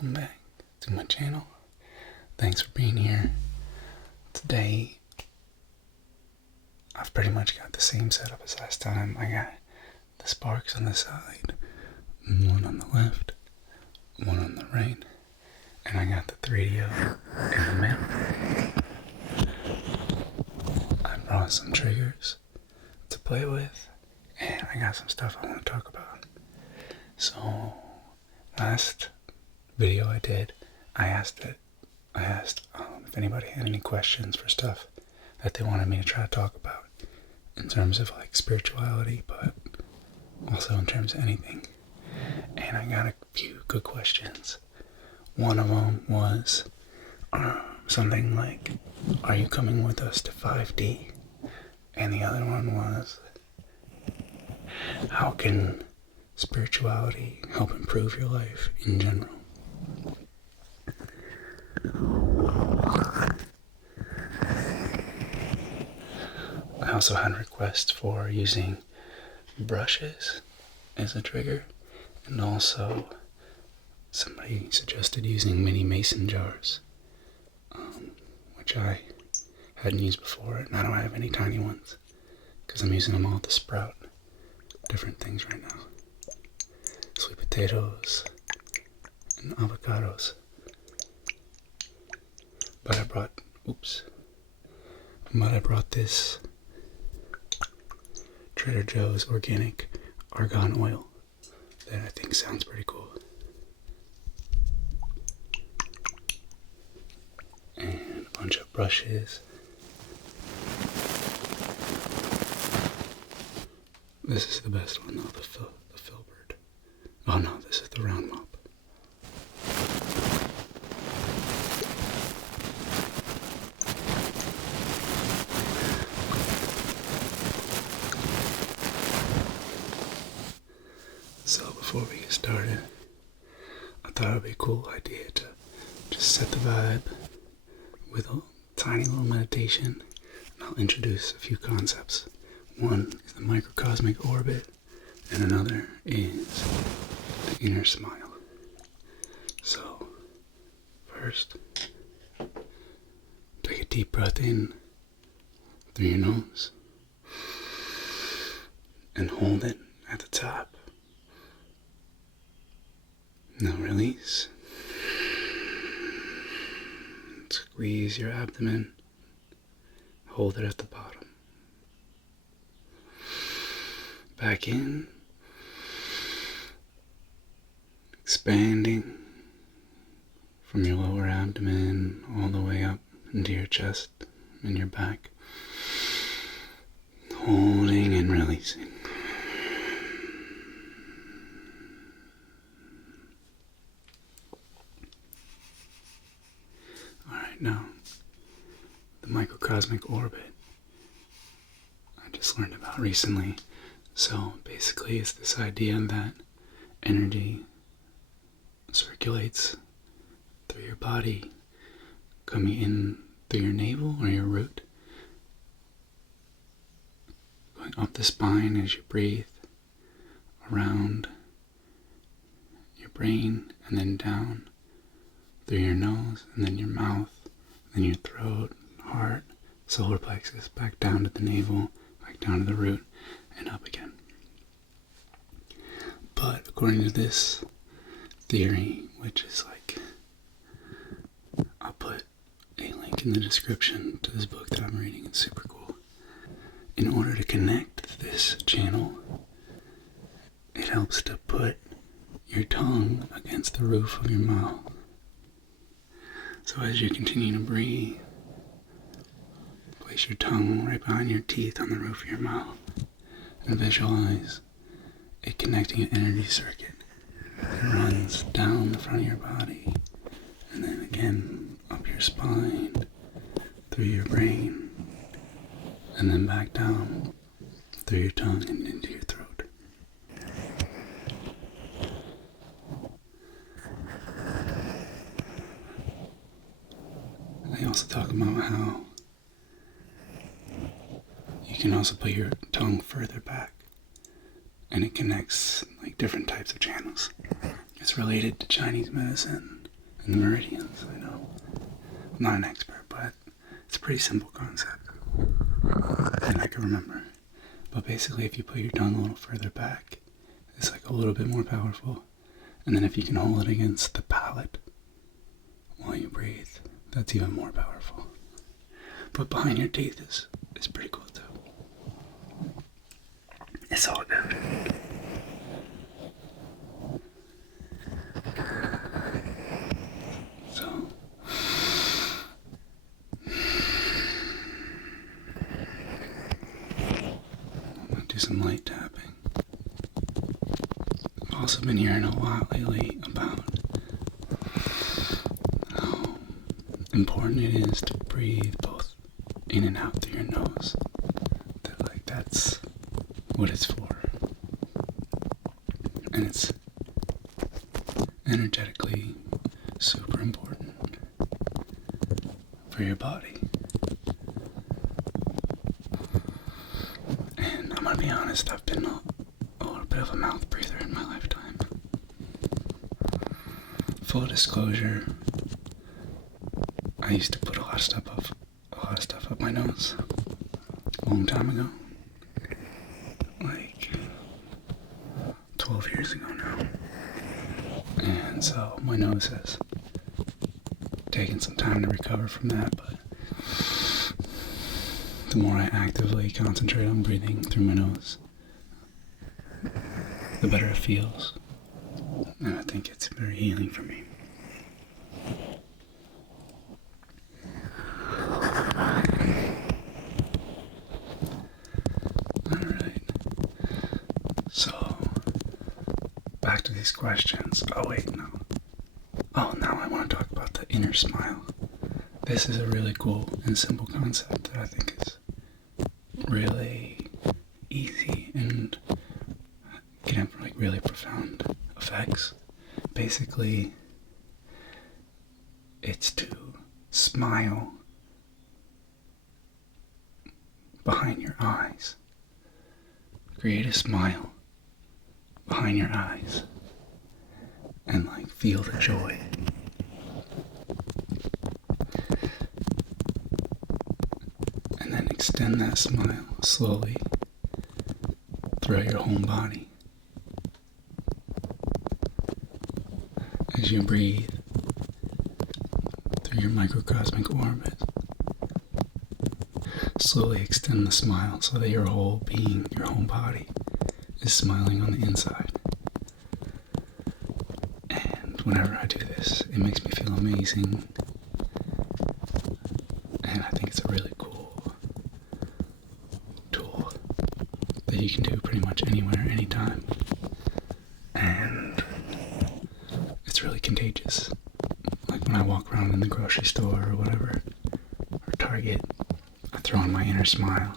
welcome back to my channel. Thanks for being here. Today, I've pretty much got the same setup as last time. I got the sparks on the side, one on the left, one on the right, and I got the 3DO in the middle. I brought some triggers to play with, and I got some stuff I want to talk about. So, last video I did, I asked if anybody had any questions for stuff that they wanted me to try to talk about in terms of like spirituality, but also in terms of anything. And I got a few good questions. One of them was something like, are you coming with us to 5D? And the other one was, how can spirituality help improve your life in general? I also had requests for using brushes as a trigger, and also somebody suggested using mini mason jars, which I hadn't used before, and I don't have any tiny ones because I'm using them all to sprout different things right now. Sweet potatoes and avocados. But I brought this Trader Joe's organic argan oil that I think sounds pretty cool. And a bunch of brushes. This is the best one though, the filbert. Oh no, this is the round mop. So before we get started, I thought it would be a cool idea to just set the vibe with a tiny little meditation, and I'll introduce a few concepts. One is the microcosmic orbit, and another is the inner smile. So, first, take a deep breath in through your nose, and hold it at the top. Now release. Squeeze your abdomen. Hold it at the bottom. Back in. Expanding from your lower abdomen all the way up into your chest and your back. Holding and releasing. Now, the microcosmic orbit I just learned about recently. So basically it's this idea that energy circulates through your body, coming in through your navel or your root, going up the spine as you breathe, around your brain, and then down through your nose, and then your mouth, then your throat, heart, solar plexus, back down to the navel, back down to the root, and up again. But according to this theory, which is like, I'll put a link in the description to this book that I'm reading, it's super cool. In order to connect this channel, it helps to put your tongue against the roof of your mouth. So as you continue to breathe, place your tongue right behind your teeth on the roof of your mouth and visualize a connecting energy circuit that runs down the front of your body and then again up your spine, through your brain, and then back down through your tongue and into your throat. They also talk about how you can also put your tongue further back and it connects like different types of channels. It's related to Chinese medicine the meridians. I know. I'm not an expert, but it's a pretty simple concept. And I can remember. But basically, if you put your tongue a little further back, it's like a little bit more powerful. And then if you can hold it against the palate while you breathe, that's even more powerful. But behind your teeth is pretty cool too. It's all good. So, I'm gonna do some light tapping. I've also been hearing a lot lately about how important it is to breathe both in and out through your nose. That's what it's for. And it's energetically super important for your body. And I'm gonna be honest, I've been a little bit of a mouth breather in my lifetime. Full disclosure, I used to put a lot of stuff up my nose a long time ago. Like 12 years ago now. And so my nose has taken some time to recover from that, but the more I actively concentrate on breathing through my nose, the better it feels. And I think it's very healing for me. Back to these questions. Oh wait, no. Oh, now I want to talk about the inner smile. This is a really cool and simple concept that I think is really easy and can have like really profound effects. Basically, it's to smile behind your eyes. Create a smile behind your eyes and like feel the joy. And then extend that smile slowly throughout your whole body. As you breathe through your microcosmic orbit, slowly extend the smile so that your whole being, your whole body is smiling on the inside. And whenever I do this, it makes me feel amazing. And I think it's a really cool tool that you can do pretty much anywhere, anytime. And it's really contagious. Like when I walk around in the grocery store or whatever, or Target, I throw on my inner smile.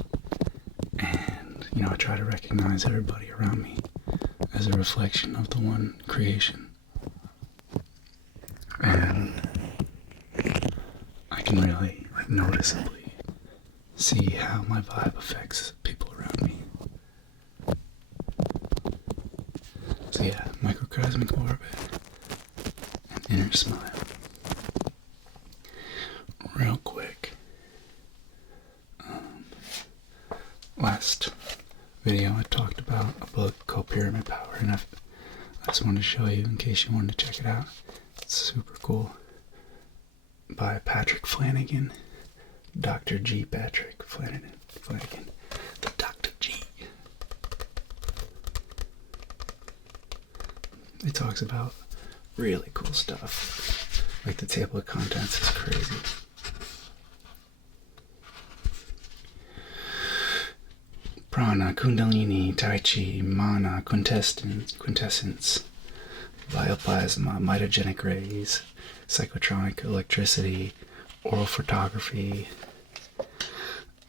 I try to recognize everybody around me as a reflection of the one creation. And I can really noticeably see how my vibe affects people around me. So yeah, microcosmic orbit and inner smile. Real quick. Last video I talked about a book called Pyramid Power, and I just wanted to show you in case you wanted to check it out. It's super cool. By Patrick Flanagan. Dr. G. Patrick Flanagan. The Dr. G. It talks about really cool stuff. Like the table of contents is crazy. Prana, Kundalini, Tai Chi, Mana, quintessence, bioplasma, mitogenic rays, psychotronic electricity, oral photography,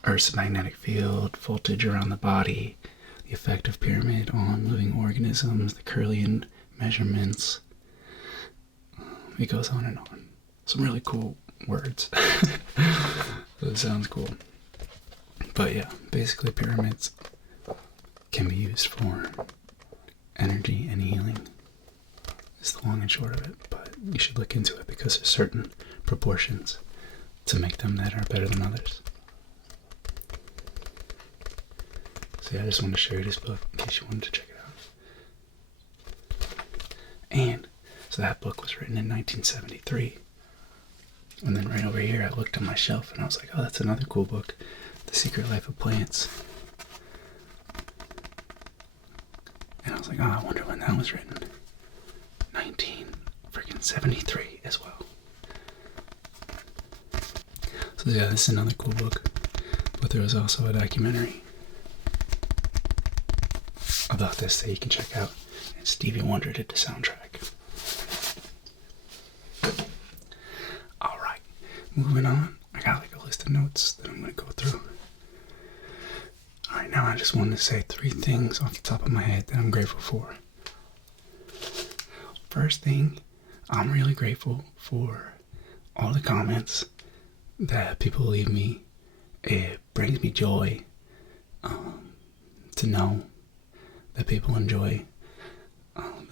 Earth's magnetic field, voltage around the body, the effect of pyramid on living organisms, the Kirlian measurements. It goes on and on. Some really cool words. It sounds cool. But yeah, basically pyramids can be used for energy and healing. Is the long and short of it. But you should look into it because there's certain proportions to make them that are better than others. So yeah, I just wanted to show you this book in case you wanted to check it out. And so that book was written in 1973. And then right over here, I looked on my shelf and I was like, oh, that's another cool book, The Secret Life of Plants. And I was like, oh, I wonder when that was written. 1973 as well. So yeah, this is another cool book. But there was also a documentary about this that you can check out. And Stevie Wonder did the soundtrack. Alright, moving on. I got like a list of notes that I'm going to go through. Alright, now I just wanted to say 3 things off the top of my head that I'm grateful for. First thing, I'm really grateful for all the comments that people leave me. It brings me joy to know that people enjoy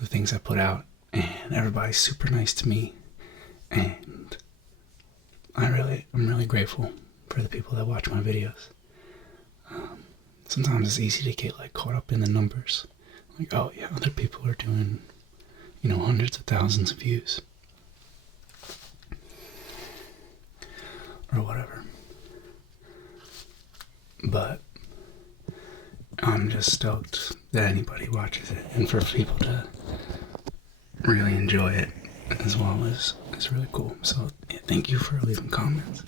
the things I put out, and everybody's super nice to me, and I'm really grateful for the people that watch my videos. Sometimes it's easy to get like caught up in the numbers, like, oh yeah, other people are doing, you know, hundreds of thousands of views or whatever. But I'm just stoked that anybody watches it, and for people to really enjoy it as well as it's really cool. So yeah, thank you for leaving comments.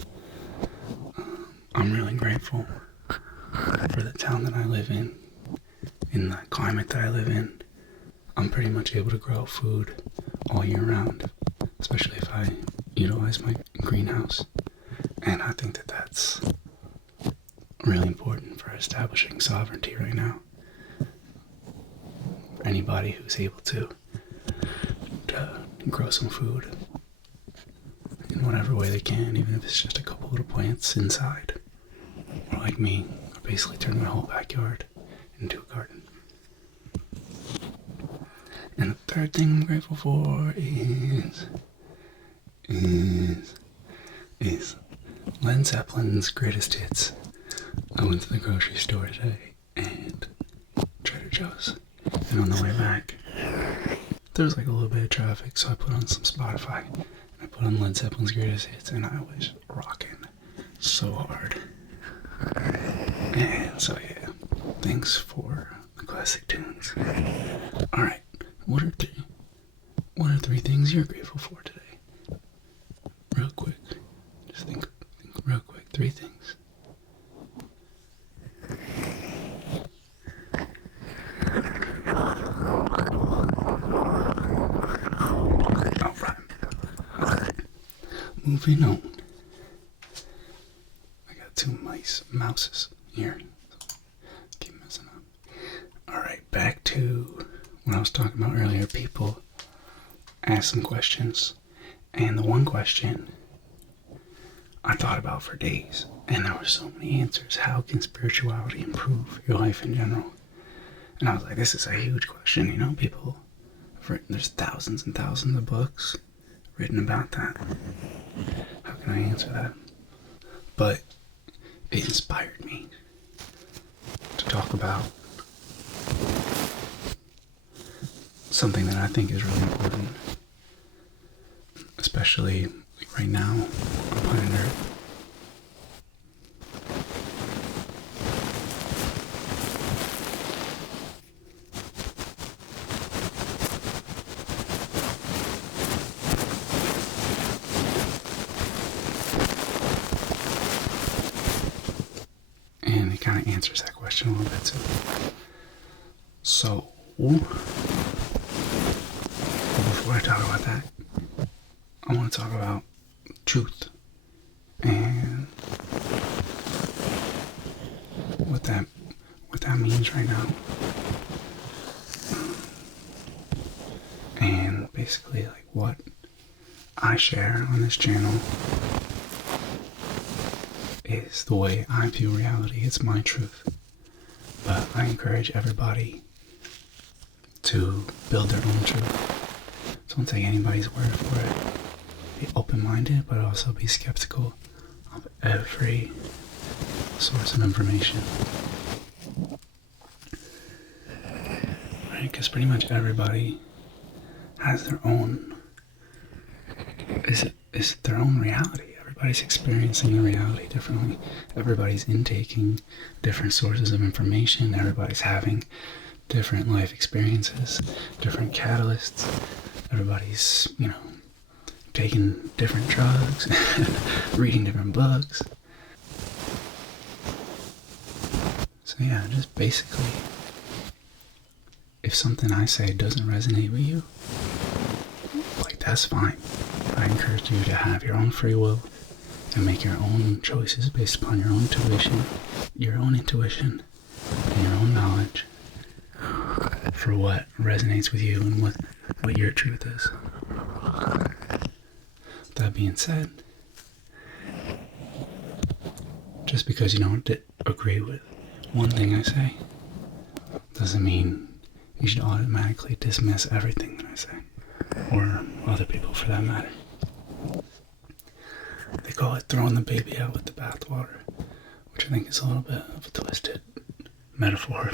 I'm really grateful for the town that I live in the climate that I live in. I'm pretty much able to grow food all year round, especially if I utilize my greenhouse. And I think that that's really important for establishing sovereignty right now. For anybody who's able to grow some food in whatever way they can, even if it's just a couple little plants inside. Or like me, I basically turned my whole backyard into a garden. And the third thing I'm grateful for is Led Zeppelin's Greatest Hits. I went to the grocery store today and Trader Joe's, and on the way back there was like a little bit of traffic, so I put on some Spotify and I put on Led Zeppelin's Greatest Hits, and I was rocking so hard. And so yeah, thanks for the classic tunes. Alright, what are 3 things you're grateful for today? Real quick. Just think real quick. 3 things. Alright. Moving on. I got 2 mouses here. Keep messing up. Alright, back to what I was talking about earlier. People ask some questions, and the one question I thought about for days, and there were so many answers. How can spirituality improve your life in general? And I was like, this is a huge question. You know, people have written, there's thousands and thousands of books written about that. How can I answer that? But it inspired me to talk about something that I think is really important, especially like right now on planet Earth. And it kind of answers that question a little bit too. So, before I talk about that, I want to talk about truth and what that means right now. And basically like what I share on this channel is the way I view reality. It's my truth. But I encourage everybody to build their own truth, Don't take anybody's word for it. Be open-minded, but also be skeptical of every source of information. Right? Because pretty much everybody has their own, is their own reality. Everybody's experiencing the reality differently. Everybody's intaking different sources of information. Everybody's having different life experiences, different catalysts. Everybody's, taking different drugs, reading different books. So yeah, just basically, if something I say doesn't resonate with you, that's fine. I encourage you to have your own free will and make your own choices based upon your own intuition, and your own knowledge for what resonates with you and what your truth is. That being said, just because you don't agree with one thing I say doesn't mean you should automatically dismiss everything that I say, or other people for that matter. They call it throwing the baby out with the bathwater, which I think is a little bit of a twisted metaphor.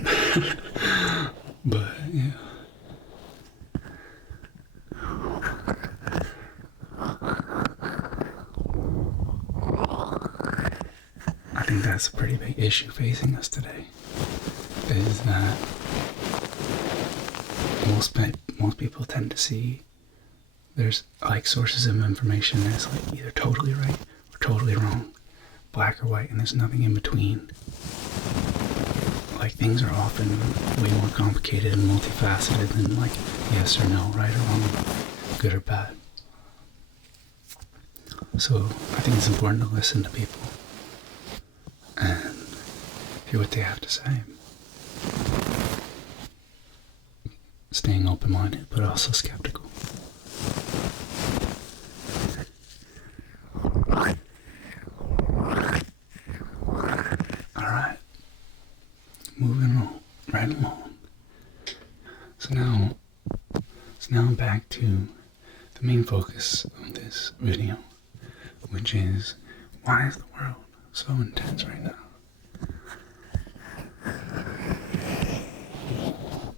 But yeah. I think that's a pretty big issue facing us today, is that most people tend to see there's sources of information that's either totally right or totally wrong, black or white, and there's nothing in between. Things are often way more complicated and multifaceted than yes or no, right or wrong, good or bad. So I think it's important to listen to people and hear what they have to say. Staying open-minded, but also skeptical. Alright. Moving on, right along. So now back to the main focus of this video, which is, why is the world so intense right now?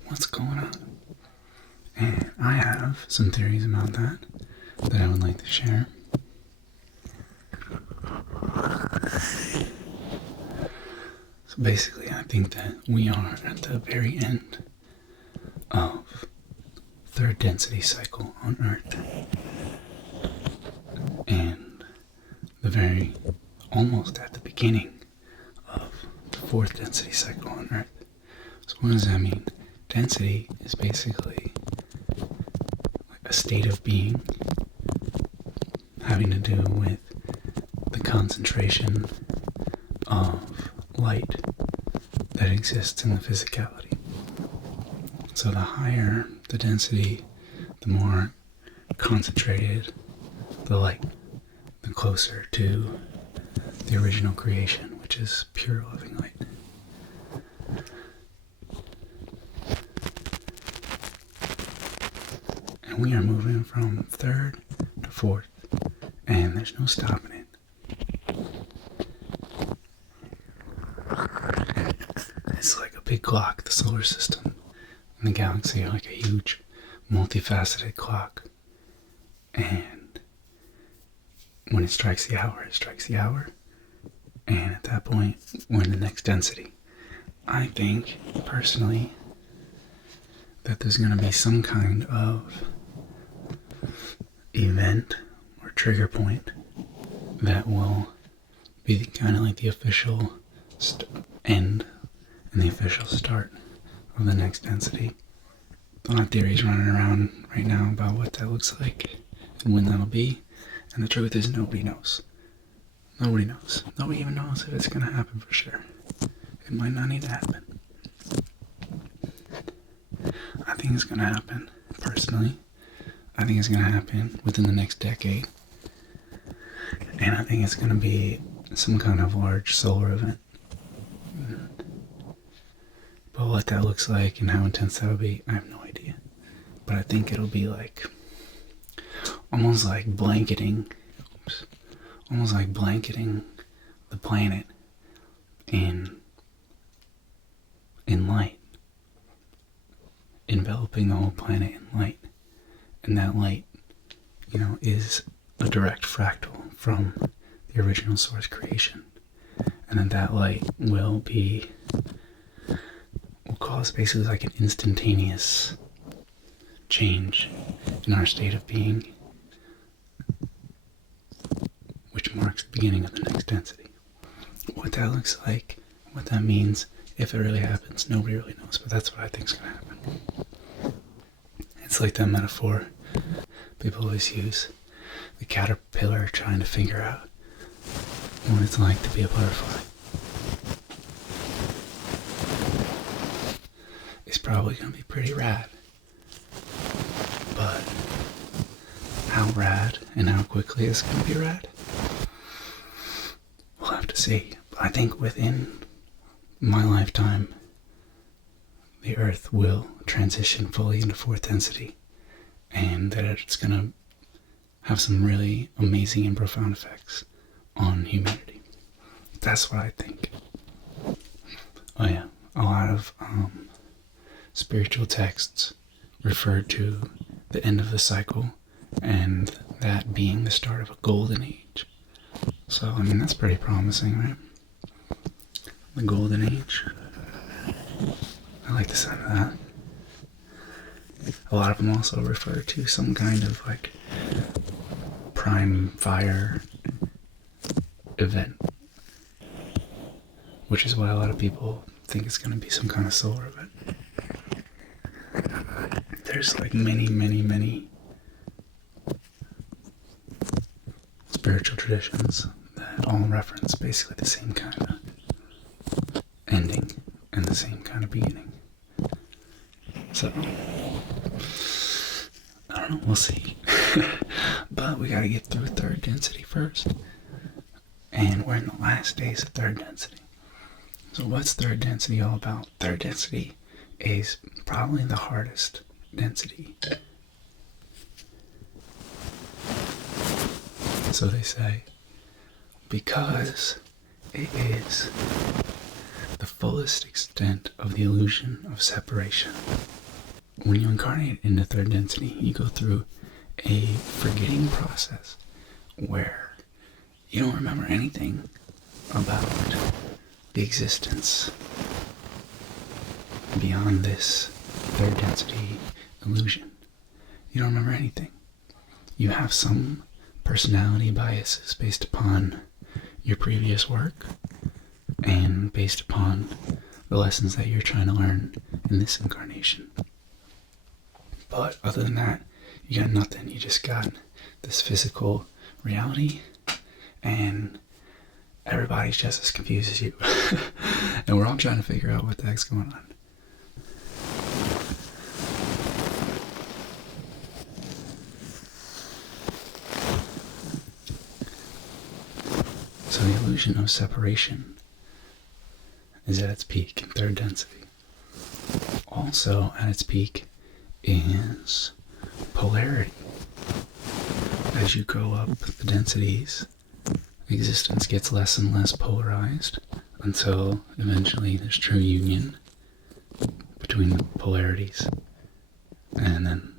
What's going on? And I have some theories about that I would like to share. So basically, I think that we are at the very end of third density cycle on Earth, and almost at the beginning of the fourth density cycle on Earth. So what does that mean? Density is basically a state of being having to do with the concentration of light that exists in the physicality. So the higher the density, the more concentrated the light, the closer to the original creation, which is pure loving light. And we are moving from third to fourth, and there's no stopping it. It's like a big clock. The solar system and the galaxy are like a huge, multifaceted clock. And when it strikes the hour, it strikes the hour. And at that point, we're in the next density. I think, personally, that there's going to be some kind of event or trigger point that will be kind of like the official end and the official start of the next density. A lot of theories running around right now about what that looks like and when that'll be, and the truth is nobody knows. Nobody knows. Nobody even knows if it's going to happen for sure. It might not need to happen. I think it's going to happen, personally. I think it's going to happen within the next decade. And I think it's going to be some kind of large solar event. But what that looks like and how intense that'll be, I have no idea. But I think it'll be like almost like blanketing, the planet in light, enveloping the whole planet in light, and that light, is a direct fractal from the original source creation, and then that light will cause basically like an instantaneous change in our state of being, which marks the beginning of the next density. What that looks like, what that means, if it really happens, nobody really knows, but that's what I think is going to happen. It's like that metaphor people always use, the caterpillar trying to figure out what it's like to be a butterfly. It's probably going to be pretty rad, but how rad and how quickly it's going to be rad, we'll have to see. I think within my lifetime, the Earth will transition fully into fourth density, and that it's going to have some really amazing and profound effects on humanity. That's what I think. Oh yeah, a lot of spiritual texts refer to the end of the cycle and that being the start of a golden age. So, that's pretty promising, right? The golden age. I like the sound of that. A lot of them also refer to some kind of like prime fire event, which is why a lot of people think it's going to be some kind of solar event. There's like many spiritual traditions that all reference basically the same kind of ending and the same kind of beginning. So, I don't know, we'll see. But we gotta get through third density first. And we're in the last days of third density. So what's third density all about? Third density is probably the hardest density. So they say, because it is the fullest extent of the illusion of separation. When you incarnate into third density, you go through a forgetting process where you don't remember anything about the existence beyond this third density illusion. You don't remember anything. You have some personality biases based upon your previous work and based upon the lessons that you're trying to learn in this incarnation. But other than that, you got nothing. You just got this physical reality, and everybody's just as confused as you. And we're all trying to figure out what the heck's going on. So the illusion of separation is at its peak in third density. Also at its peak is polarity. As you go up the densities, existence gets less and less polarized until eventually there's true union between the polarities. And then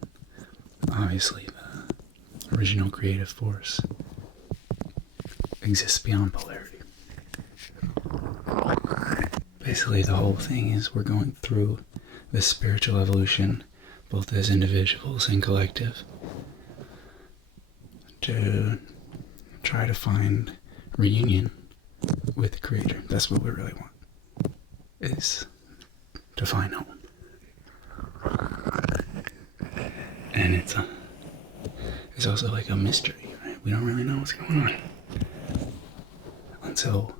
obviously the original creative force exists beyond polarity. Basically the whole thing is we're going through this spiritual evolution, both as individuals and collective, to try to find reunion with the Creator. That's what we really want, is to find home. And it's also like a mystery, right? We don't really know what's going on until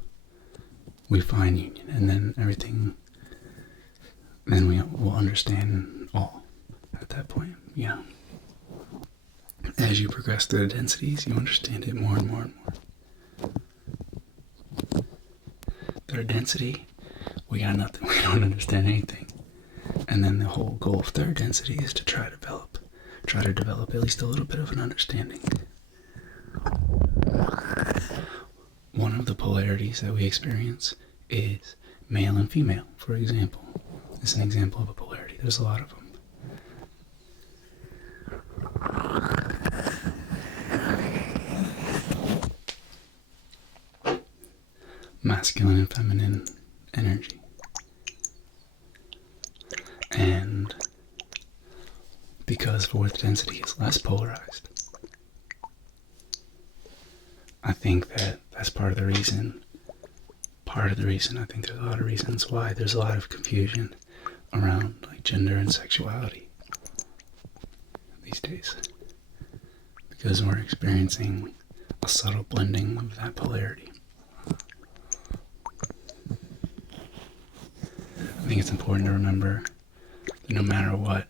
we find union, and then everything, then we will understand all at that point. As you progress through the densities, you understand it more and more and more. Third density, we got nothing. We don't understand anything. And then the whole goal of third density is to try try to develop at least a little bit of an understanding. One of the polarities that we experience is male and female, for example. It's an example of a polarity. There's a lot of them. Masculine and feminine energy. And because fourth density is less polarized, I think that that's part of the reason. I think there's a lot of reasons why there's a lot of confusion around like gender and sexuality these days. Because we're experiencing a subtle blending of that polarity. I think it's important to remember that no matter what,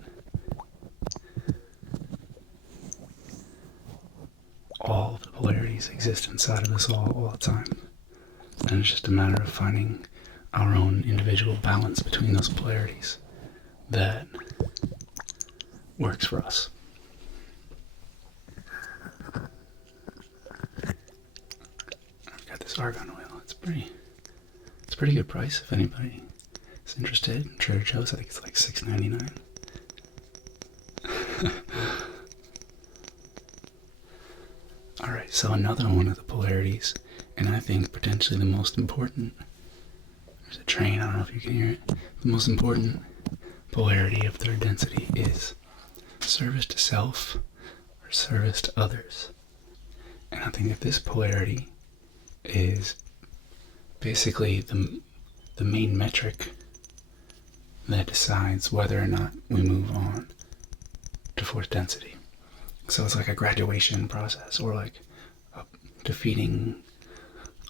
all the polarities exist inside of us all the time. And it's just a matter of finding our own individual balance between those polarities that works for us. I've got this argan oil. It's a pretty good price if anybody is interested. Trader Joe's, I think it's like $6.99. Alright, so another one of the polarities, and I think potentially the most important, there's a train, I don't know if you can hear it, the most important polarity of third density is service to self or service to others. And I think that this polarity is basically the main metric that decides whether or not we move on to fourth density. So it's like a graduation process, or like defeating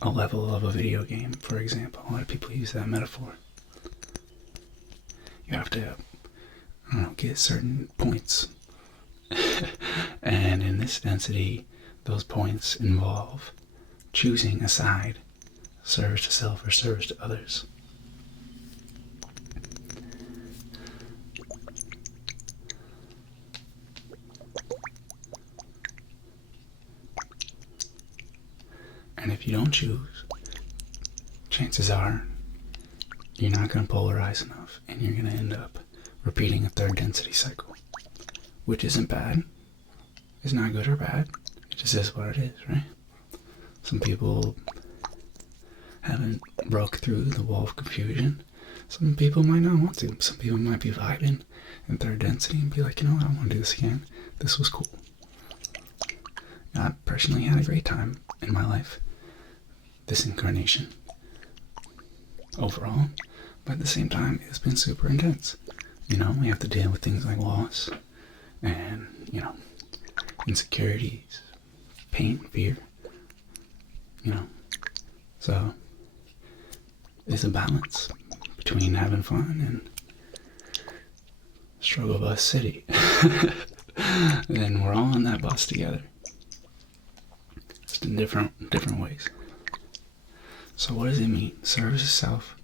a level of a video game, for example. A lot of people use that metaphor. You have to, get certain points. And in this density, those points involve choosing a side, service to self or service to others. And if you don't choose, chances are you're not going to polarize enough, and you're going to end up repeating a third density cycle, which isn't bad. It's not good or bad. It just is what it is, right? Some people haven't broke through the wall of confusion. Some people might not want to. Some people might be vibing in third density and be like, I want to do this again. This was cool. I personally had a great time in my life, this incarnation, overall. But at the same time, it's been super intense. We have to deal with things like loss and, insecurities, pain, fear, So, it's a balance between having fun and struggle bus city. And we're all on that bus together. Just in different ways. So what does it mean? Service to self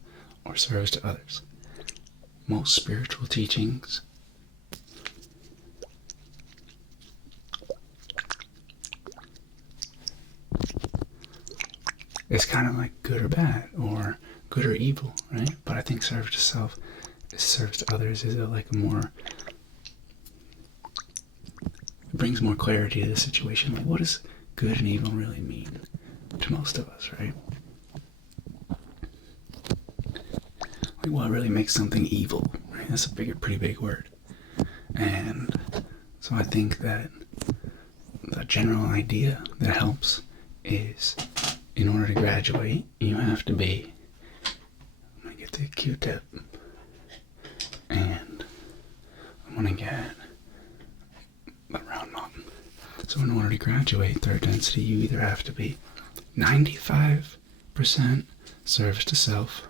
or service to others? Most spiritual teachings it's kind of like good or bad, or good or evil, right? But I think service to self, service to others is it brings more clarity to the situation. Like, what does good and evil really mean to most of us, right? Like, what really makes something evil, right? That's a pretty big word. And so I think that the general idea that helps is, in order to graduate, you have to be, I'm going to get the Q-tip, and I'm going to get the round mountain. So in order to graduate third density, you either have to be 95% service to self,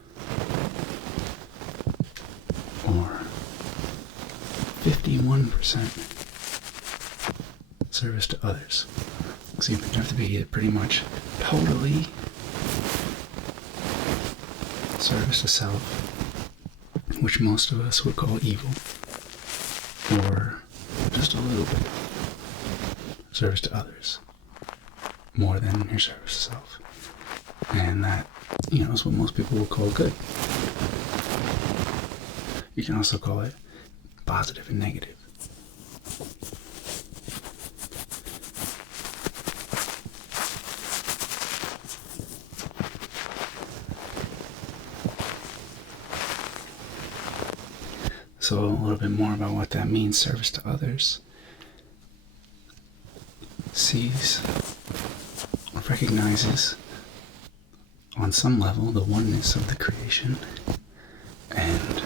or 51% service to others. So you have to be pretty much totally service to self, which most of us would call evil, or just a little bit. Service to others more than your service to self. And that, is what most people will call good. You can also call it positive and negative. So a little bit more about what that means, service to others. Sees or recognizes on some level the oneness of the creation and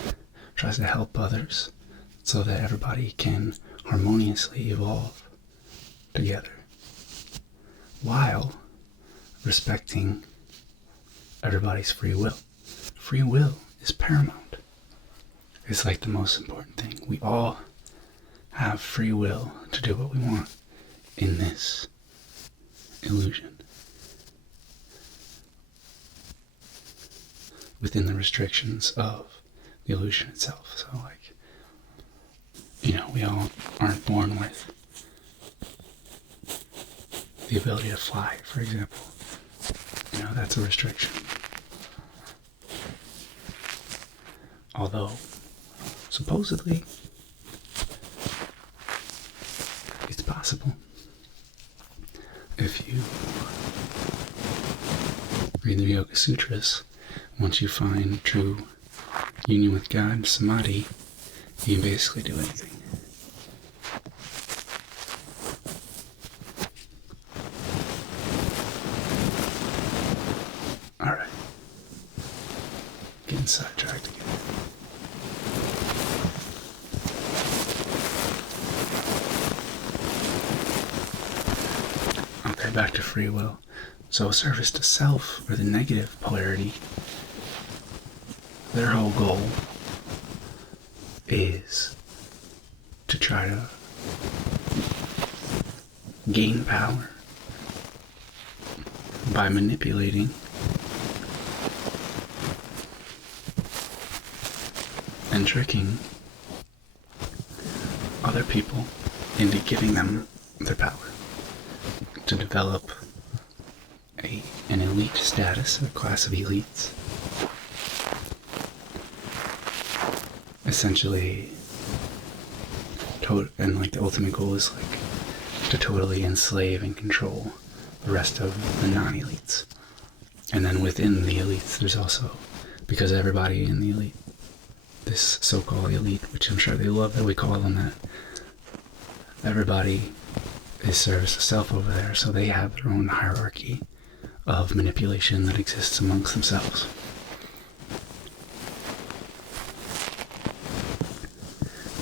tries to help others so that everybody can harmoniously evolve together while respecting everybody's free will. Free will is paramount. It's like the most important thing. We all have free will to do what we want in this illusion, within the restrictions of the illusion itself. So we all aren't born with the ability to fly, for example. That's a restriction. Although, supposedly, it's possible. If you read the Yoga Sutras, once you find true union with God, samadhi, you can basically do anything. Alright. Getting sidetracked again. Okay, back to free will. So service to self, or the negative polarity, their whole goal is to try to gain power by manipulating and tricking other people into giving them their power to develop an elite status, a class of elites. Essentially, and the ultimate goal is to totally enslave and control the rest of the non-elites. And then within the elites, there's also, because everybody in the elite, this so-called elite, which I'm sure they love that we call them that, everybody is service to self over there, so they have their own hierarchy of manipulation that exists amongst themselves.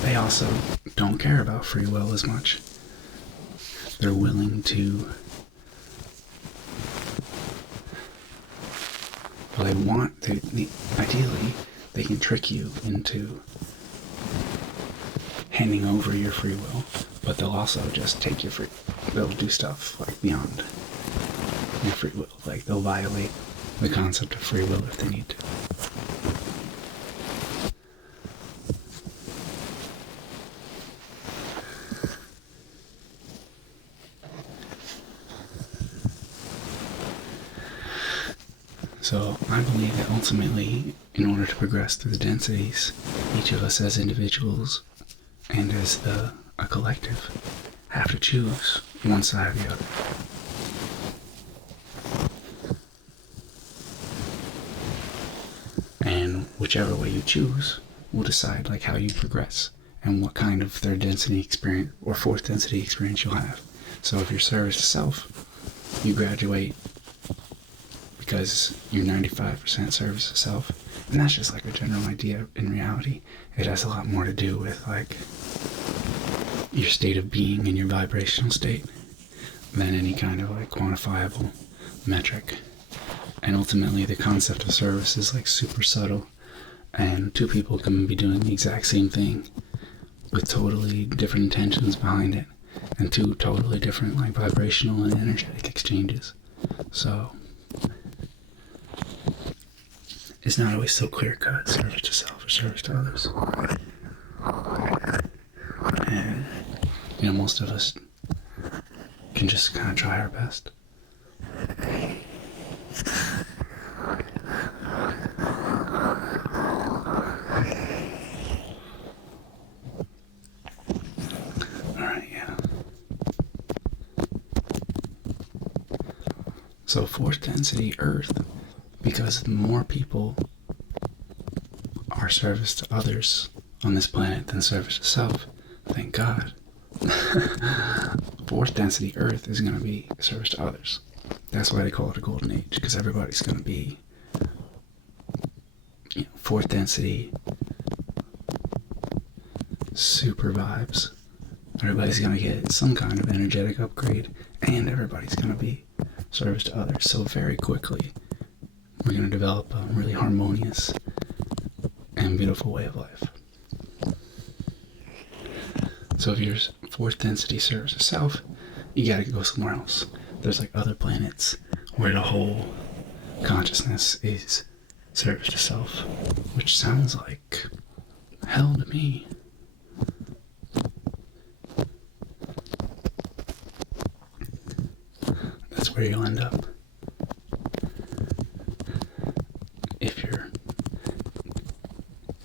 They also don't care about free will as much. They're willing to, ideally, they can trick you into handing over your free will, but they'll also just take your they'll do stuff beyond your free will. They'll violate the concept of free will if they need to. So I believe that ultimately, in order to progress through the densities, each of us as individuals and as a collective have to choose one side or the other. And whichever way you choose will decide how you progress and what kind of third density experience or fourth density experience you'll have. So if you're service to self, you graduate because you're 95% service to self. And that's just a general idea. In reality, it has a lot more to do with your state of being and your vibrational state than any kind of quantifiable metric. And ultimately the concept of service is super subtle, and two people can be doing the exact same thing with totally different intentions behind it, and two totally different vibrational and energetic exchanges. So it's not always so clear-cut, service to self or service to others. And most of us can just kind of try our best. Alright, yeah. So fourth density Earth, because more people are service to others on this planet than service to self, thank God. Fourth density Earth is going to be service to others. That's why they call it a golden age, because everybody's going to be, fourth density, super vibes. Everybody's going to get some kind of energetic upgrade, and everybody's going to be service to others. So very quickly, we're going to develop a really harmonious and beautiful way of life. So if your fourth density serves a self, you gotta go somewhere else. There's like other planets where the whole consciousness is service to self, which sounds like hell to me. That's where you'll end up if you're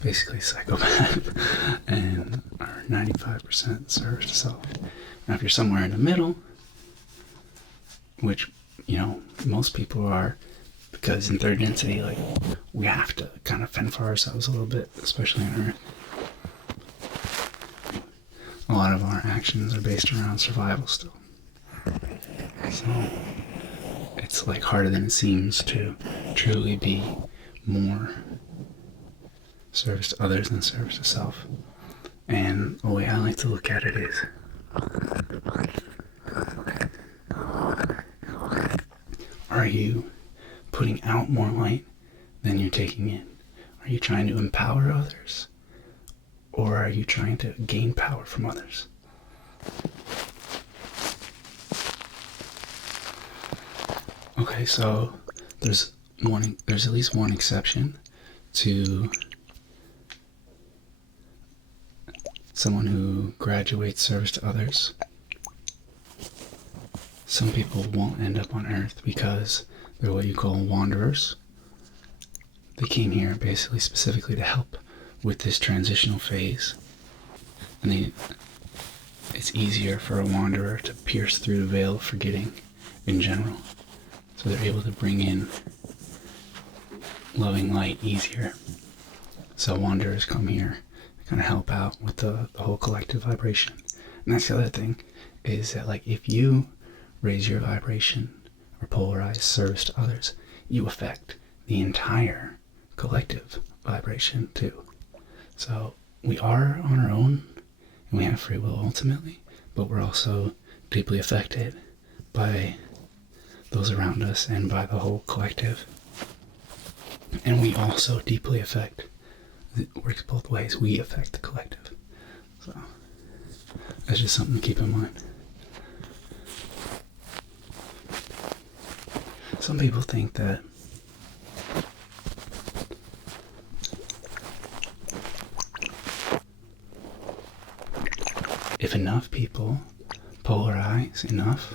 basically a psychopath and are 95% service to self. Now if you're somewhere in the middle, which, most people are, because in third density, like, we have to kind of fend for ourselves a little bit, especially on Earth. A lot of our actions are based around survival still. So it's like harder than it seems to truly be more service to others than service to self. And the way I like to look at it is, are you putting out more light than you're taking in? Are you trying to empower others? Or are you trying to gain power from others? Okay, so there's at least one exception to someone who graduates service to others. Some people won't end up on Earth because they're what you call wanderers. They came here basically specifically to help with this transitional phase. And it's easier for a wanderer to pierce through the veil of forgetting in general. So they're able to bring in loving light easier. So wanderers come here to kind of help out with the whole collective vibration. And that's the other thing, is that like if you raise your vibration or polarize service to others, you affect the entire collective vibration too. So we are on our own and we have free will ultimately, but we're also deeply affected by those around us and by the whole collective. And we also deeply affect, it works both ways, we affect the collective. So that's just something to keep in mind. Some people think that if enough people polarize enough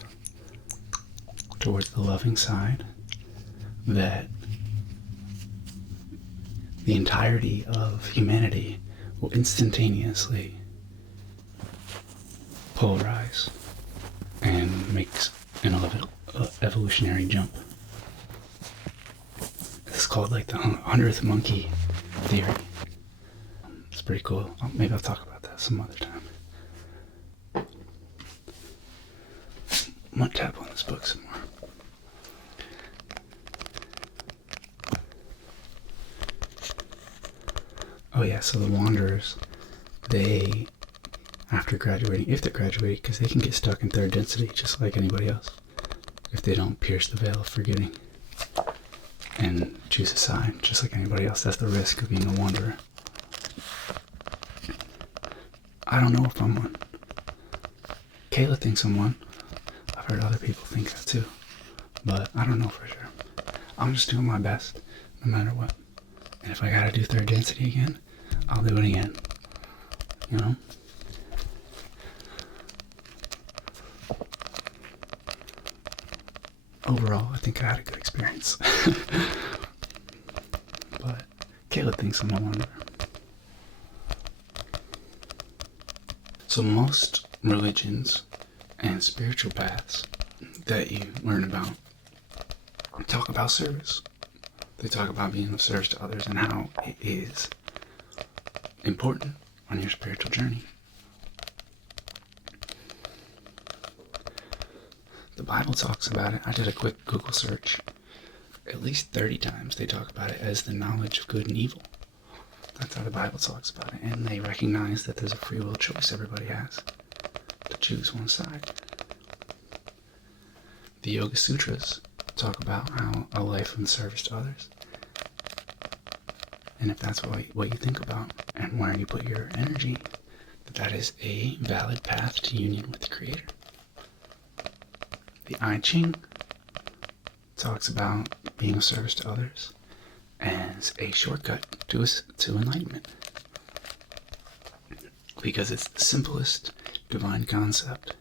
towards the loving side, that the entirety of humanity will instantaneously polarize and makes an evolutionary jump. It's called like the 100th monkey theory. It's pretty cool. Maybe I'll talk about that some other time. I'm gonna tap on this book some more. Oh yeah, so the wanderers, they, after graduating, if they're graduating, because they can get stuck in third density just like anybody else, if they don't pierce the veil of forgetting and choose a side just like anybody else. That's the risk of being a wanderer. I don't know if I'm one. Kayla thinks I'm one. I've heard other people think that too, but I don't know for sure. I'm just doing my best no matter what. And if I gotta do third density again, I'll do it again. overall, I think I had a good experience. But Kayla thinks I'm a wanderer. So most religions and spiritual paths that you learn about talk about service. They talk about being of service to others and how it is important on your spiritual journey. The Bible talks about it. I did a quick Google search. At least 30 times they talk about it as the knowledge of good and evil. That's how the Bible talks about it. And they recognize that there's a free will choice everybody has to choose one side. The Yoga Sutras talk about how a life in service to others. And if that's what you think about and where you put your energy, that is a valid path to union with the Creator. The I Ching talks about being of service to others as a shortcut to enlightenment. Because it's the simplest divine concept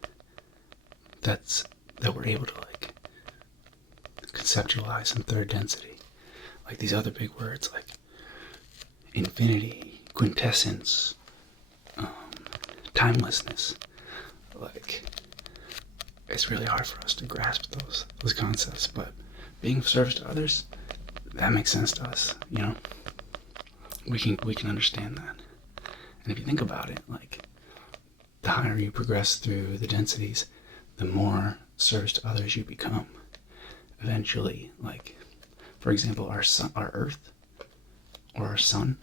that we're able to conceptualize in third density. Like these other big words like infinity, quintessence, timelessness. Like, it's really hard for us to grasp those concepts, but being of service to others, that makes sense to us, you know? We can understand that. And if you think about it, like, the higher you progress through the densities, the more service to others you become. Eventually, like, for example, our Earth, or our sun,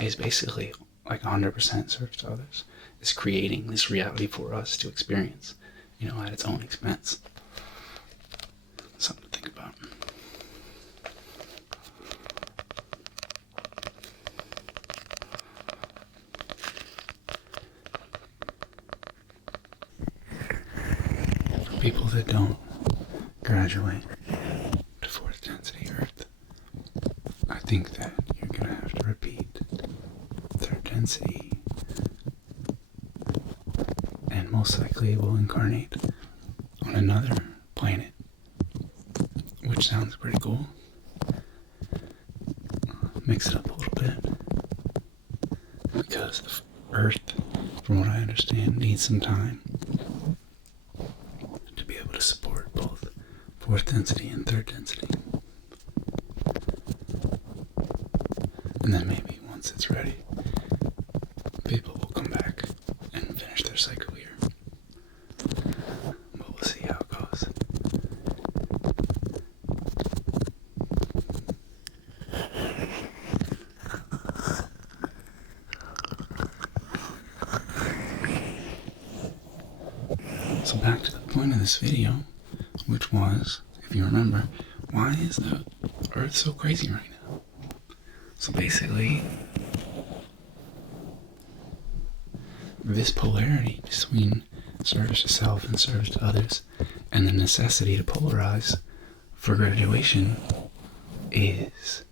is basically like 100% service to others. It's creating this reality for us to experience, you know, at its own expense. Something to think about. For people that don't graduate to fourth density Earth, I think that you're gonna have to repeat third density, and most likely will incarnate on another planet, which sounds pretty cool. Mix it up a little bit, because the Earth, from what I understand, needs some time to be able to support both fourth density and third density. And then maybe once it's ready, people will come back and finish their cycle here. But we'll see how it goes. So back to the point of this video, which was, if you remember, why is the Earth so crazy right now? So basically, this polarity between service to self and service to others, and the necessity to polarize for graduation, is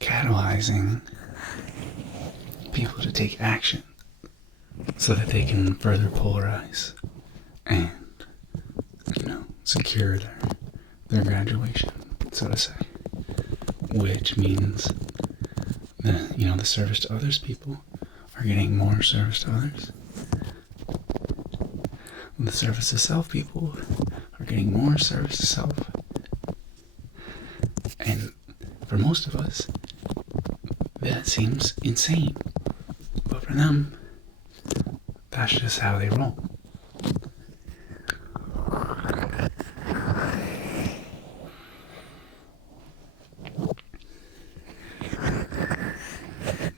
catalyzing people to take action so that they can further polarize and, you know, secure their graduation, so to say. Which means that, you know, the service to others people are getting more service to others. The service to self people are getting more service to self. And for most of us, that seems insane. But for them, that's just how they roll.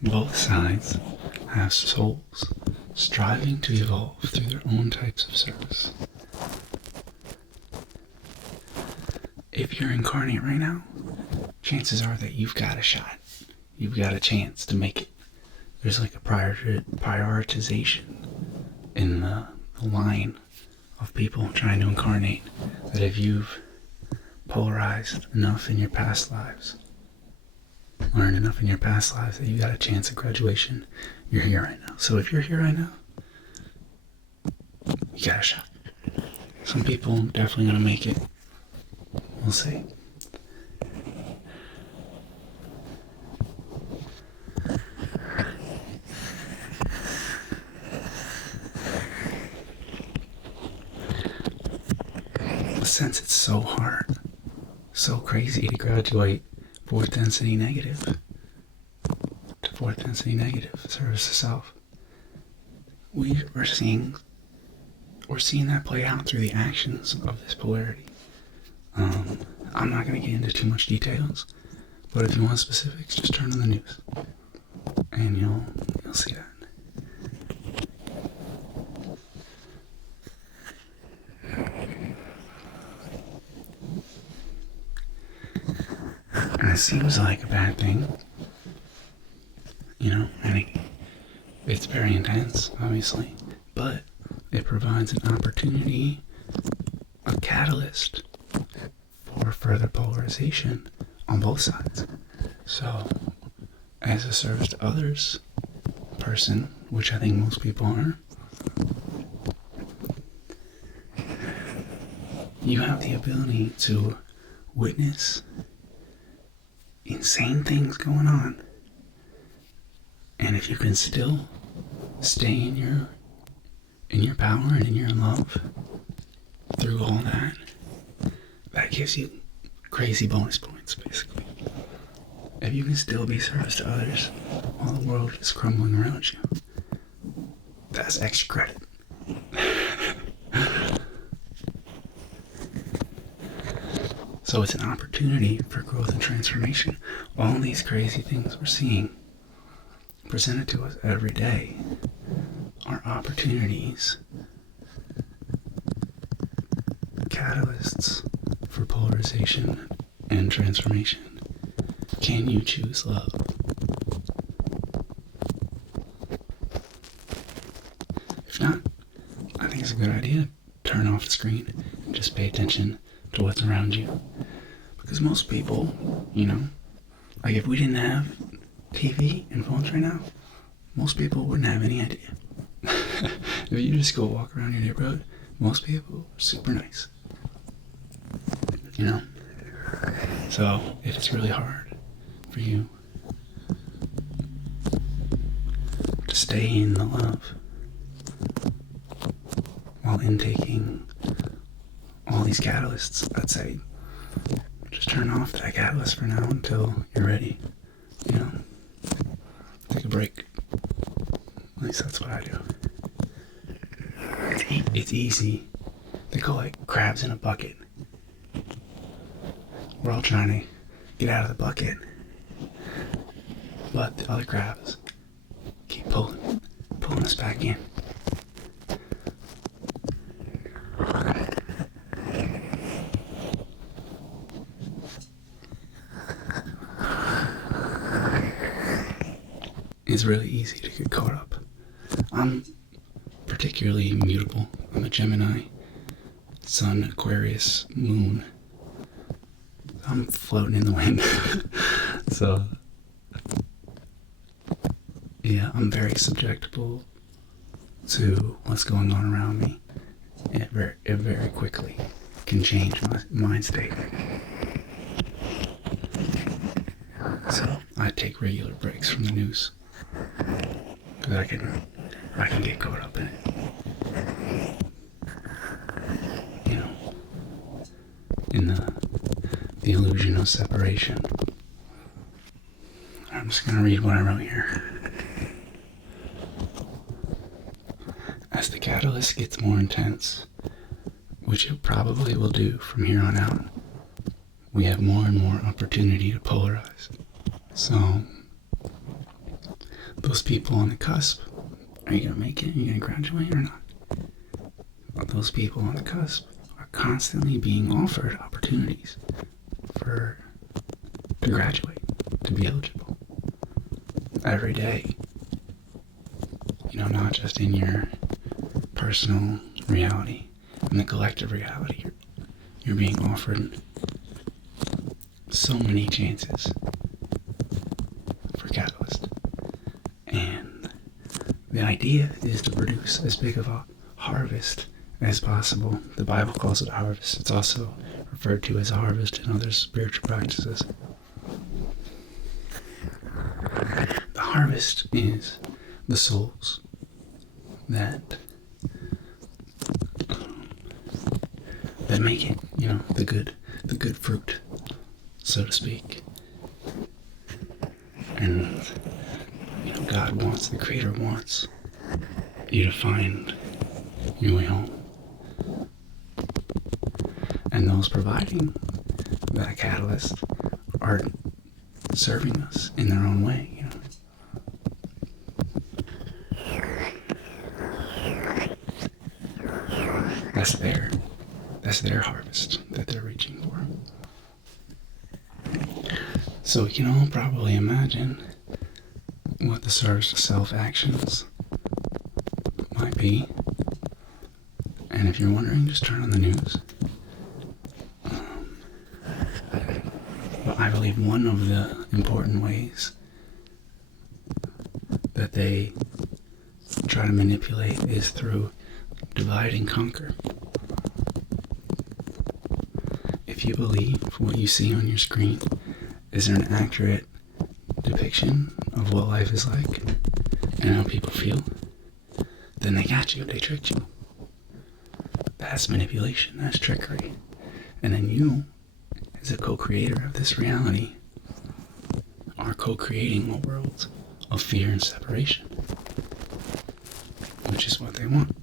Both sides have souls striving to evolve through their own types of service. If you're incarnate right now, chances are that you've got a shot. You've got a chance to make it. There's like a prioritization in the line of people trying to incarnate, that if you've polarized enough in your past lives, learned enough in your past lives that you got a chance at graduation. You're here right now. So if you're here right now, you got a shot. Some people definitely gonna make it. We'll see. Since it's so hard, so crazy to graduate fourth density negative to fourth density negative service to self, we're seeing that play out through the actions of this polarity. I'm not going to get into too much details, but if you want specifics, just turn on the news and you'll see that. And it seems like a bad thing, and it's very intense, obviously, but it provides an opportunity, a catalyst for further polarization on both sides. So, as a service to others person, which I think most people are, you have the ability to witness insane things going on, and if you can still stay in your power and in your love through all that, that gives you crazy bonus points, basically. If you can still be service to others while the world is crumbling around you, that's extra credit. So it's an opportunity for growth and transformation. All these crazy things we're seeing presented to us every day are opportunities, catalysts for polarization and transformation. Can you choose love? If not, I think it's a good idea to turn off the screen and just pay attention to what's around you. Because most people, like if we didn't have TV and phones right now, most people wouldn't have any idea. If you just go walk around your neighborhood, most people are super nice. So if it's really hard for you to stay in the love while intaking all these catalysts, I'd say just turn off that catalyst for now until you're ready. Take a break. At least that's what I do. It's easy. They go like crabs in a bucket. We're all trying to get out of the bucket, but the other crabs keep pulling us back in. It's really easy to get caught up. I'm particularly mutable. I'm a Gemini, Sun, Aquarius, Moon. I'm floating in the wind. So, yeah, I'm very susceptible to what's going on around me. It very quickly can change my mind state. So, I take regular breaks from the news. Because I can get caught up in it. In the illusion of separation. I'm just going to read what I wrote here. As the catalyst gets more intense, which it probably will do from here on out, we have more and more opportunity to polarize. So, those people on the cusp, are you going to make it? Are you going to graduate or not? Well, those people on the cusp are constantly being offered opportunities to graduate, to be eligible. Every day. Not just in your personal reality, in the collective reality. You're being offered so many chances catalyst. And the idea is to produce as big of a harvest as possible. The Bible calls it a harvest. It's also referred to as a harvest in other spiritual practices. The harvest is the souls that make it, the good fruit, so to speak. And God wants, the Creator wants you to find your way home. And those providing that catalyst are serving us in their own way, That's their harvest that they're reaching for. So we can all probably imagine what the service to self actions might be. And if you're wondering, just turn on the news. But I believe one of the important ways that they try to manipulate is through divide and conquer. If you believe what you see on your screen is an accurate depiction of what life is like and how people feel, then they got you, they tricked you. That's manipulation, that's trickery. And then you, as a co-creator of this reality, are co-creating a world of fear and separation, which is what they want.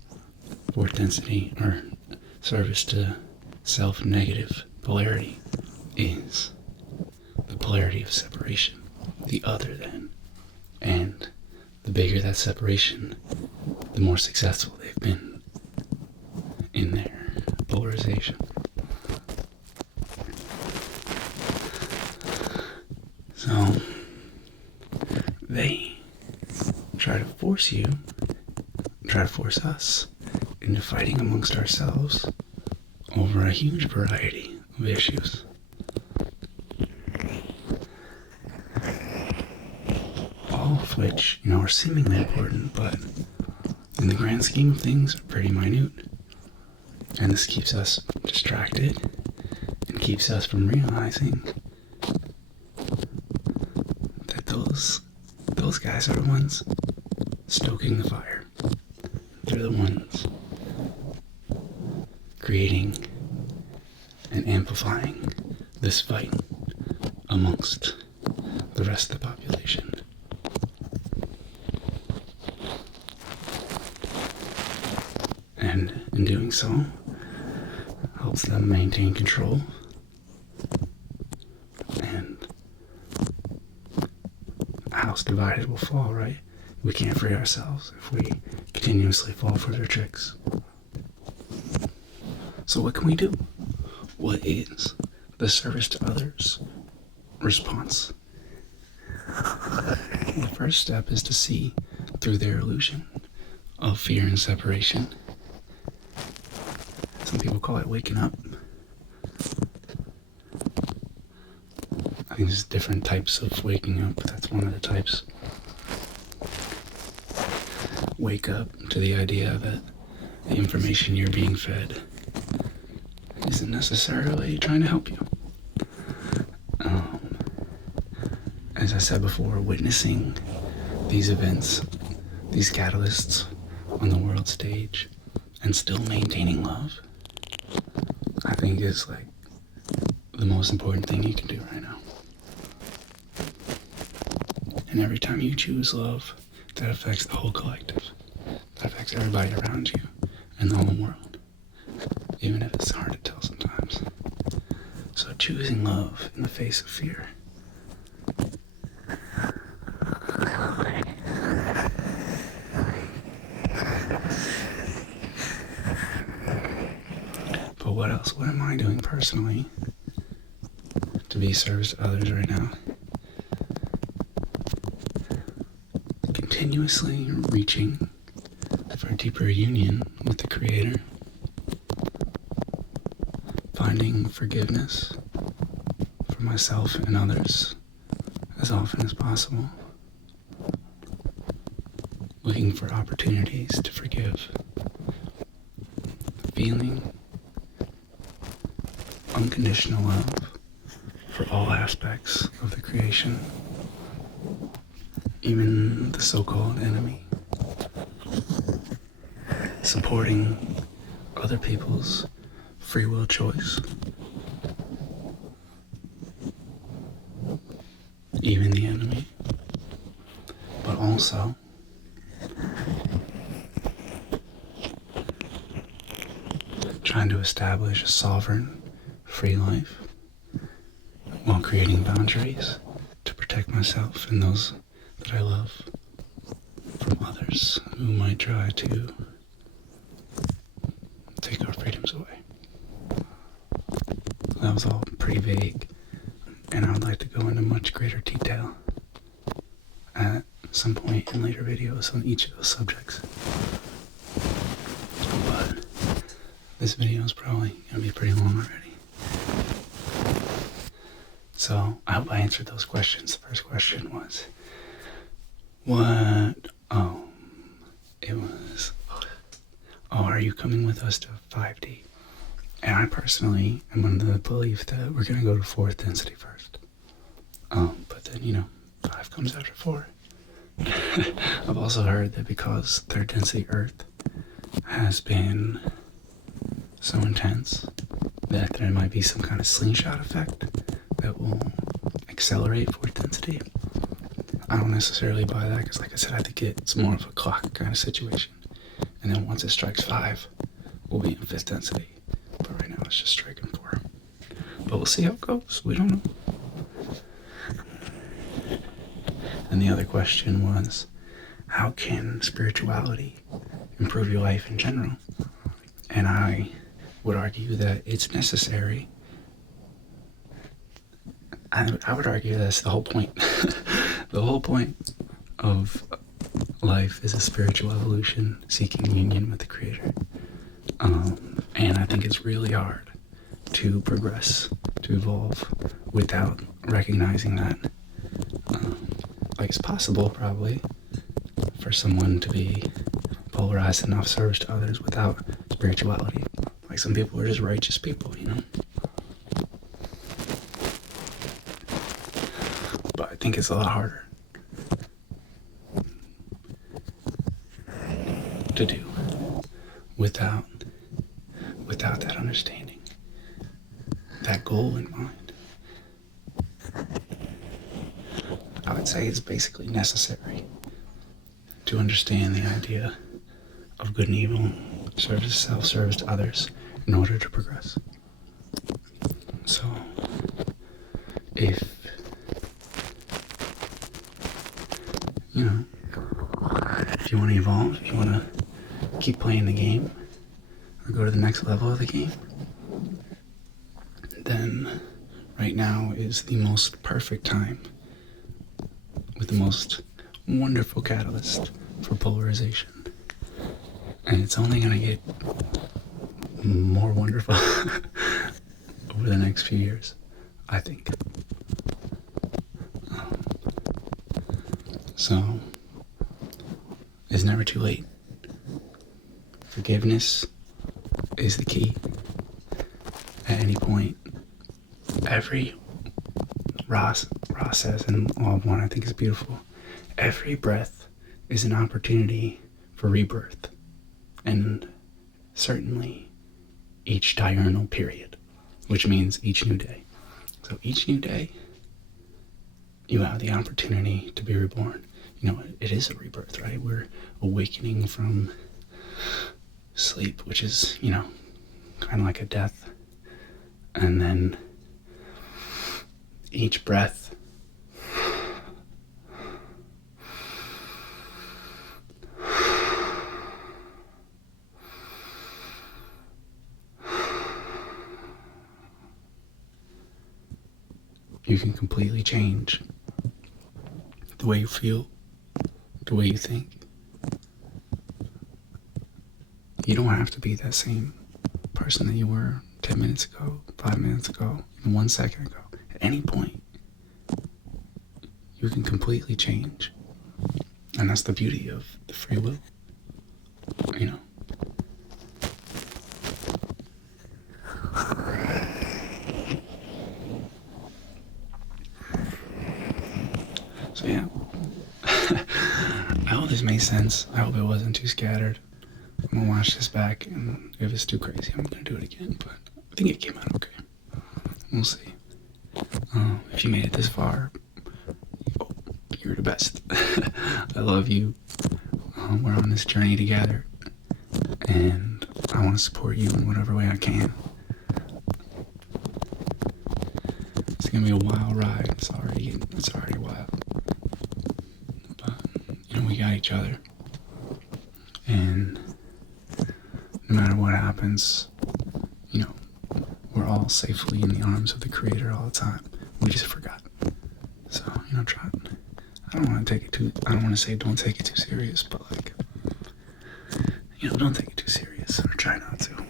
Fourth density, or service to self-negative polarity, is the polarity of separation, the other than. And the bigger that separation, the more successful they've been in their polarization. So they try to force us into fighting amongst ourselves over a huge variety of issues. All of which, are seemingly important, but in the grand scheme of things are pretty minute. And this keeps us distracted and keeps us from realizing that those guys are the ones stoking the fire. They're the ones creating and amplifying this fight amongst the rest of the population. And in doing so, helps them maintain control. And a house divided will fall, right? We can't free ourselves if we continuously fall for their tricks. So what can we do? What is the service to others response? The first step is to see through their illusion of fear and separation. Some people call it waking up. I think there's different types of waking up, but that's one of the types. Wake up to the idea that the information you're being fed isn't necessarily trying to help you. As I said before, witnessing these events, these catalysts on the world stage, and still maintaining love, I think is like the most important thing you can do right now. And every time you choose love, that affects the whole collective. That affects everybody around you and the whole world, even if it's hard to tell sometimes. So choosing love in the face of fear. But what else? What am I doing personally to be of service to others right now? Continuously reaching for a deeper union with the Creator. Finding forgiveness for myself and others as often as possible. looking for opportunities to forgive, feeling unconditional love for all aspects of the creation, even the so-called enemy, supporting other people's free will choice, even the enemy, but also trying to establish a sovereign, free life while creating boundaries to protect myself and those that I love from others who might try to take our freedoms away. That was all pretty vague, and I would like to go into much greater detail at some point in later videos on each of those subjects. But this video is probably going to be pretty long already. So I hope I answered those questions. The first question was, are you coming with us to 5D? And I personally am under the belief that we're going to go to 4th density first. But then, 5 comes after 4. I've also heard that because 3rd density Earth has been so intense that there might be some kind of slingshot effect that will accelerate 4th density. I don't necessarily buy that because, like I said, I think it's more of a clock kind of situation. And then once it strikes 5, we'll be in 5th density. But right now it's just striking 4. But we'll see how it goes. We don't know. And the other question was, how can spirituality improve your life in general? And I would argue that it's necessary. I would argue that's the whole point. The whole point of life is a spiritual evolution, seeking union with the Creator. And I think it's really hard to progress, to evolve, without recognizing that. It's possible, probably, for someone to be polarized enough service to others without spirituality. Like, some people are just righteous people, But I think it's a lot harder to do without that understanding, that goal in mind. I would say it's basically necessary to understand the idea of good and evil, service to self, service to others, in order to progress. So, if you want to evolve, if you want to keep playing the game, or go to the next level of the game, then right now is the most perfect time, with the most wonderful catalyst for polarization. And it's only going to get more wonderful over the next few years, I think. So, it's never too late. Forgiveness is the key. At any point, every Ross says in Law of One, I think is beautiful. Every breath is an opportunity for rebirth, and certainly each diurnal period, which means each new day. So each new day, you have the opportunity to be reborn. It is a rebirth, right? We're awakening from sleep, which is, kind of like a death. And then each breath you can completely change the way you feel, the way you think. You don't have to be that same person that you were 10 minutes ago, 5 minutes ago, even 1 second ago. At any point, you can completely change. And that's the beauty of the free will, you know. So yeah, I hope this made sense. I hope it wasn't too scattered. I'm gonna watch this back, and if it's too crazy, I'm gonna do it again, but I think it came out okay. We'll see. If you made it this far, you're the best. I love you. We're on this journey together, and I want to support you in whatever way I can. It's gonna be a wild ride. It's already wild. But you know, we got each other, and no matter what happens, you know, we're all safely in the arms of the Creator all the time. We just forgot. So, you know, I don't want to say don't take it too serious, but like, you know, don't take it too serious, or try not to.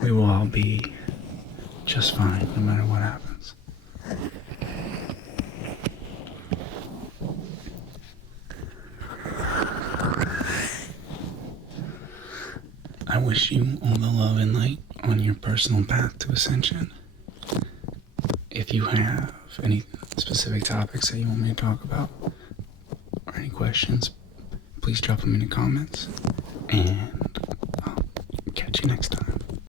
We will all be just fine no matter what happens. I wish you all the love and light on your personal path to ascension. If you have any specific topics that you want me to talk about, or any questions, please drop them in the comments, and I'll catch you next time.